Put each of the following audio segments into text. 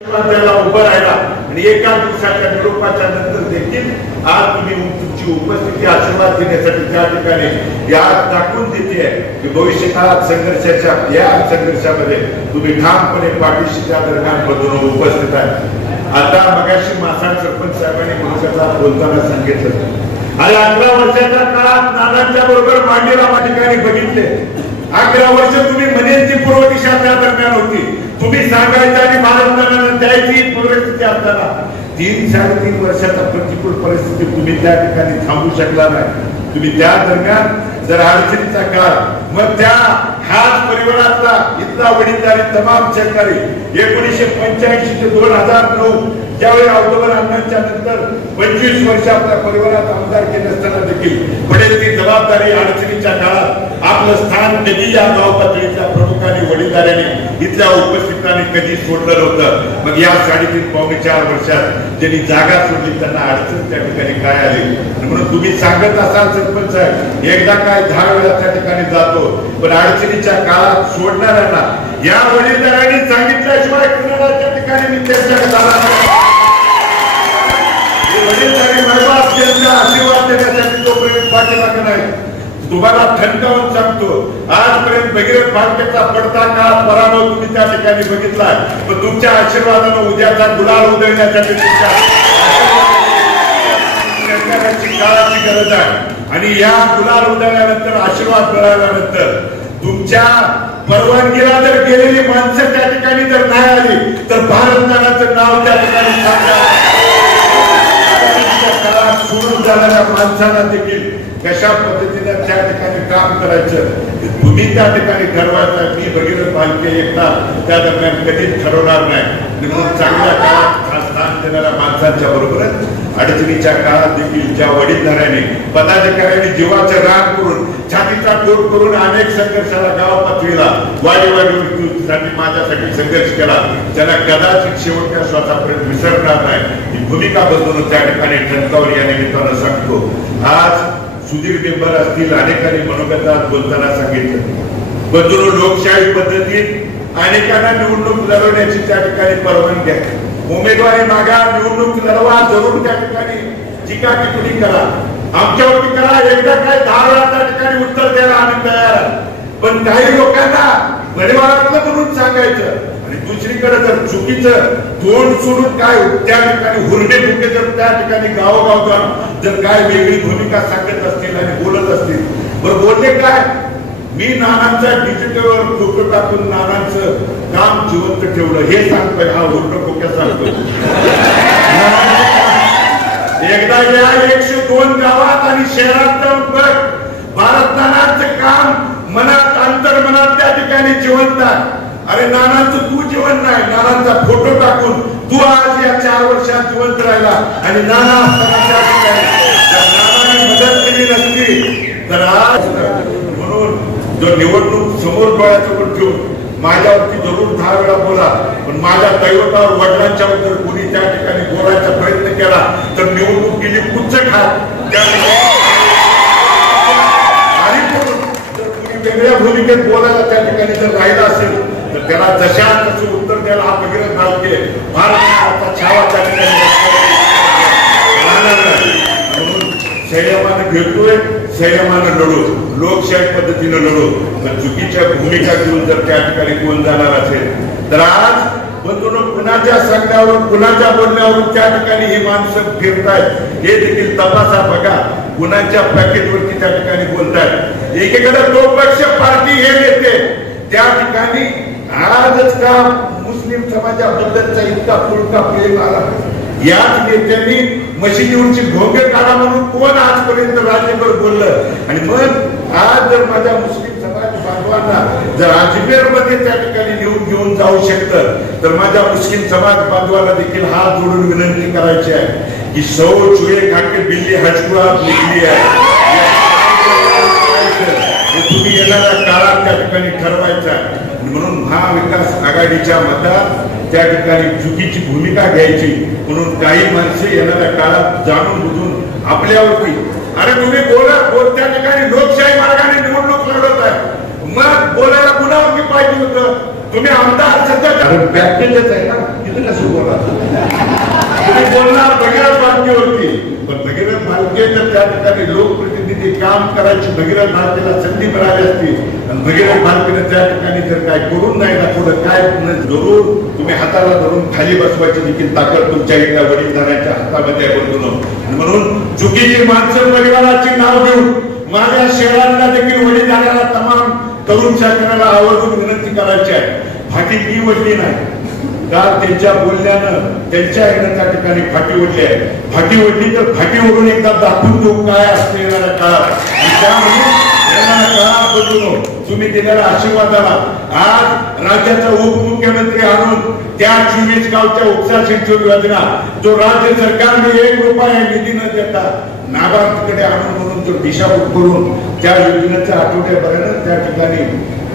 त्याला उभं राहिला आणि एका दिवसाच्या निरोपाच्या नंतर देखील आज तुम्ही तुमची उपस्थिती आशीर्वाद देण्यासाठी त्या ठिकाणी याद दाखवून देते की भविष्य काळात संघर्षाच्या या संघर्षामध्ये तुम्ही ठामपणे पाठीशी त्या दरम्यान बदलून उपस्थित आहे। आता मगाशी मासाळ सरपंच साहेबांनी मनोगता बोलताना सांगितलं आणि 11 वर्षाच्या काळात नानांच्या बरोबर मांडीला ठिकाणी बघितले। 11 वर्ष तुम्ही म्हणेची पूर्व दिशा त्या दरम्यान होती, तुम्ही सांगायचं आणि महाराष्ट्राला द्यायची परिस्थिती असताना 3-3.5 वर्षाचा प्रतिकूल परिस्थिती तुम्ही त्या ठिकाणी थांबू शकला नाही। तुम्ही त्या दरम्यान जर अडचणीचा काळ मग त्या हाच परिवारातला इथला वडीलधारी तमाम सहकारी 1985 ते 2009 ज्यावेळी ऑक्टोबर अण्णांच्या नंतर 25 वर्ष आपल्या परिवारात आमदार केले असताना देखील वडीलची जबाबदारी अडचणीच्या काळात आपलं स्थान कधी या गाव पातळीच्या प्रमुखांनी वडीलधाऱ्यांनी इथल्या उपस्थितांनी कधी सोडलं नव्हतं। मग या 3.5-4 वर्षात ज्यांनी जागा सोडली त्यांना अडचण त्या ठिकाणी काय आली म्हणून तुम्ही सांगत असाल सरपंच साहेब एकदा काय 10 वेळा त्या ठिकाणी जातो, पण अडचणीच्या काळात सोडणाऱ्यांना या वडीलधाऱ्यांनी सांगितल्याशिवाय कुणाला त्या ठिकाणी मी त्यांच्याकडे जाणार वडीलधारी महबाब त्यांचा आशीर्वाद देण्यासाठी तोपर्यंत पाठीमागे नाही। तुम्हाला ठणकावून सांगतो आजपर्यंत भगीरथ भालकेचा पडता काळ पराभव तुम्ही त्या ठिकाणी बघितलाय, पण तुमच्या आशीर्वादानं उद्याचा गुलाल उधळण्यासाठी तुमच्या काळाची गरज आहे आणि या गुलाल उधळल्यानंतर आशीर्वाद मिळाल्यानंतर तुमच्या परवानगीला जर गेलेली माणसं त्या ठिकाणी जर नाही आली तर भारत नानाचं नाव त्या ठिकाणी सोडून जाणाऱ्या माणसाला देखील कशा पद्धतीने त्या ठिकाणी काम करायचं तुम्ही त्या ठिकाणी ठरवायचं। मी भगीरथ भालके एकटा त्या दरम्यान कधीच ठरवणार नाही म्हणून चांगल्या काळात स्थान देणाऱ्या माणसांच्या बरोबरच अडचणीच्या काळात देखील ज्या वडीलधाऱ्यांनी पदाधिकाऱ्यांनी जीवाचं रान करून छातीचा टोट करून अनेक संघर्षाला गाव पातळीला वाढीसाठी माझ्यासाठी संघर्ष केला त्यांना कदाचित शेवटच्या श्वासापर्यंत विसरणार नाही ही भूमिका बदलून त्या ठिकाणी ठणकावून या निमित्तानं सांगतो। आज सुधीर मेंबर असतील अनेकांनी मनोगतात बोलताना सांगितलं बदलून लोकशाही पद्धतीत अनेकांना निवडणूक लढवण्याची त्या ठिकाणी परवानगी आहे। उमेदवारी मागा, निवडणूक लढवा, जरूर त्या ठिकाणी टीका टिप्पणी करा, आमच्यावरती करा, एकदा काय 10 वेळा त्या ठिकाणी उत्तर द्यायला आम्ही तयार आहे। पण काही लोकांना परिवारातलं म्हणून सांगायचं आणि दुसरीकडे जर चुकीचं तोंड सोडून काय त्या ठिकाणी हुरडे फुके जर त्या ठिकाणी गावोगाव जाऊन जर काय वेगळी भूमिका सांगत असतील आणि बोलत असतील बरं बोलले काय मी नानांचा डिजिटलवर फोटो टाकून नानांचं काम जिवंत ठेवलं हे सांगतोय हा हुरडे फुक्या सांगतोय। एकदा या 102 गावात आणि शहरात जाऊन बघ भारत नानांचं काम मनात अंतर्मनात त्या ठिकाणी जिवंत आहे। अरे नानांचं तू जिवंत नाही, नानांचा फोटो टाकून तू आज या 4 वर्षात जिवंत राहिला आणि नाना नानाने मदत केली नसली तर आज म्हणून जो निवडणूक समोर डोळ्यासमोर ठेवून माझ्यावरती जरूर 10 वेळा बोला, पण माझ्या दैवतावर वडिलांच्या बद्दल कोणी त्या ठिकाणी बोलायचा प्रयत्न केला तर निवडणूक गेली पुच्छ खात वेगळ्या भूमिकेत बोलायला त्या ठिकाणी जर राहिला असेल तर त्याला जशा तसं उत्तर द्यायला हा भगीरथ भालके भारताचा छावा त्या ठिकाणी संयमानं घेतोय, संयमानं लढू, लोकशाही पद्धतीनं लढू। पण चुकीच्या भूमिका घेऊन जर त्या ठिकाणी कोण जाणार असेल तर आज बंधून कुणाच्या सांगण्यावर कुणाच्या बोलण्यावरून त्या ठिकाणी ही माणसं फिरतायत हे देखील तपासा बघा कुणाच्या पॅकेटवरती त्या ठिकाणी बोलतायत। एकीकडे तो पक्ष पार्टी हे नेते त्या ठिकाणी आजच का मुस्लिम समाजाबद्दलचा इतका फुलका प्रेम आला याच नेत्यांनी मशिदीवरची भोंगे काढा म्हणून कोण आजपर्यंत राज्यभर बोललं आणि मग आज जर माझ्या मुस्लिम समाज बांधवांना जर अजमेर मध्ये त्या ठिकाणी घेऊन जाऊ शकतं तर माझ्या मुस्लिम समाज बांधवांना देखील हात जोडून विनंती करायची आहे की सौ चुहे खाके बिल्ली हजकुआ निघली आहे तुम्ही येणाऱ्या काळात त्या ठिकाणी ठरवायचं आहे। म्हणून महाविकास आघाडीच्या मतात त्या ठिकाणी चुकीची भूमिका घ्यायची म्हणून काही माणसे येणाऱ्या काळात जाणून बुजून आपल्यावरती अरे तुम्ही बोल त्या ठिकाणी लोकशाही मार्गाने निवडणूक लढवत आहे मग बोलायला कुणावरती पाहिजे होतं तुम्ही आमदार सध्या पॅकेजच आहे ना तिथं कसं ठिकाणी लोकप्रतिनिधी काम करायची भगीरथ भारतीला संधी मिळाली असती आणि भगीरथ भारतीने त्या ठिकाणी जर काय करून नाही दाखवलं, काय जरूर तुम्ही हाताला धरून खाली बसवायची देखील ताकद तुमच्या इथल्या वडीलधाऱ्यांच्या हातामध्ये आहे बंधूंनो. म्हणून चुकीची माणसं परिवाराची नाव घेऊन माझ्या शहरातल्या देखील वडीलधाऱ्याला तमाम तरुण शासनाला आवर्जून विनंती करायची आहे. फाटी मी वडली नाही, काल त्यांच्या बोलण्यानं त्यांच्या त्या ठिकाणी फाटी ओढली आहे. फाटी ओढली तर फाटी ओढून एकदा दाखवून देऊ काय असते येणाऱ्या काळात. तुम्ही दिलेल्या आशीर्वादाला आज राज्याचा उपमुख्यमंत्री आणून त्या 24 गावच्या उपसा सिंचन योजना जो राज्य सरकारने 1 रुपया निधी न देता नाबार्डकडे आणून म्हणून जो दिशाभूल करून त्या योजनेच्या आठवड्यापर्यंत त्या ठिकाणी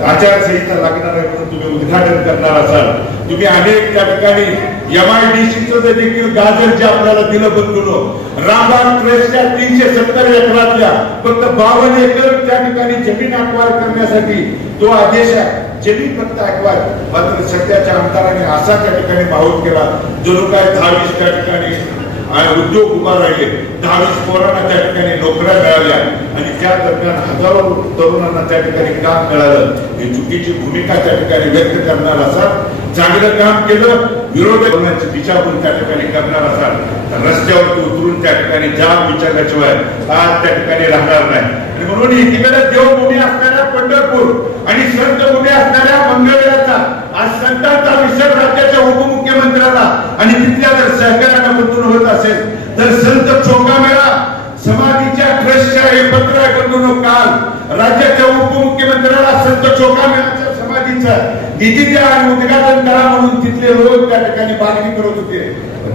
आचारसंहिता लागणार आहे म्हणून तुम्ही उद्घाटन करणार असाल. तुम्ही अनेक त्या ठिकाणी MIDCचं देखील गाजर जे आपल्याला दिलं बंधूंनो, रामबाग ट्रस्टच्या 370 एकरातल्या फक्त 52 एकर त्या ठिकाणी जमीन अक्वायर करण्यासाठी तो आदेश आहे. जमीन फक्त अक्वायर, मात्र सध्याच्या आमदारांनी असा त्या ठिकाणी भाऊक केला जणू काय 10-20 त्या ठिकाणी उद्योग उभा राहिले, 10-20 पोरांना त्या ठिकाणी नोकऱ्या मिळाल्या आणि त्या दरम्यान हजारो तरुणांना त्या ठिकाणी काम मिळालं. ही चुकीची भूमिका त्या ठिकाणी व्यक्त करणार असाल, चांगलं काम केलं विरोधकांची दिशाभूल त्या ठिकाणी करणार असाल तर रस्त्यावरती उतरून त्या ठिकाणी जाम विचारल्याशिवाय आज त्या ठिकाणी राहणार नाही. आणि म्हणून एकीकडे देवभूमी असणाऱ्या पंढरपूर आणि संतभूमी असणाऱ्या मंगळवेढ्याचा आज संतांचा विसर राज्याच्या उपमुख्यमंत्र्याला आणि तिथल्या जर सहकार्याला बंधून होत असेल तर संत चोखामेळा समाधीच्या ट्रस्टच्या हे पत्र आहे बंधूंनो. काल राज्याच्या उपमुख्यमंत्र्याला संत चोखामेळाच्या समाधीचं निधी द्या आणि उद्घाटन करा म्हणून तिथले लोक त्या ठिकाणी मागणी करत होते.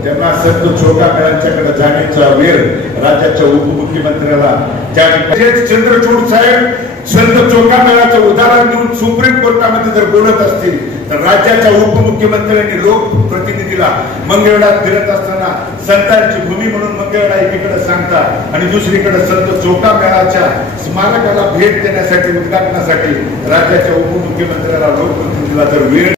त्यांना संत चोखामेळांच्याकडे जाण्याचा वेळ राज्याच्या उपमुख्यमंत्र्याला त्या ठिकाणी चंद्रचूड साहेब संत चोखामेळाचं उदाहरण देऊन सुप्रीम कोर्टामध्ये जर बोलत असतील तर राज्याच्या उपमुख्यमंत्र्यांनी लोकप्रतिनिधीला मंगळवेढ्यात फिरत असताना संतांची भूमी म्हणून मंगळवेढा एकीकडे सांगतात आणि दुसरीकडे संत चोखामेळाच्या स्मारकाला भेट देण्यासाठी उद्घाटनासाठी राज्याच्या उपमुख्यमंत्र्याला लोकप्रतिनिधीला जर वेळ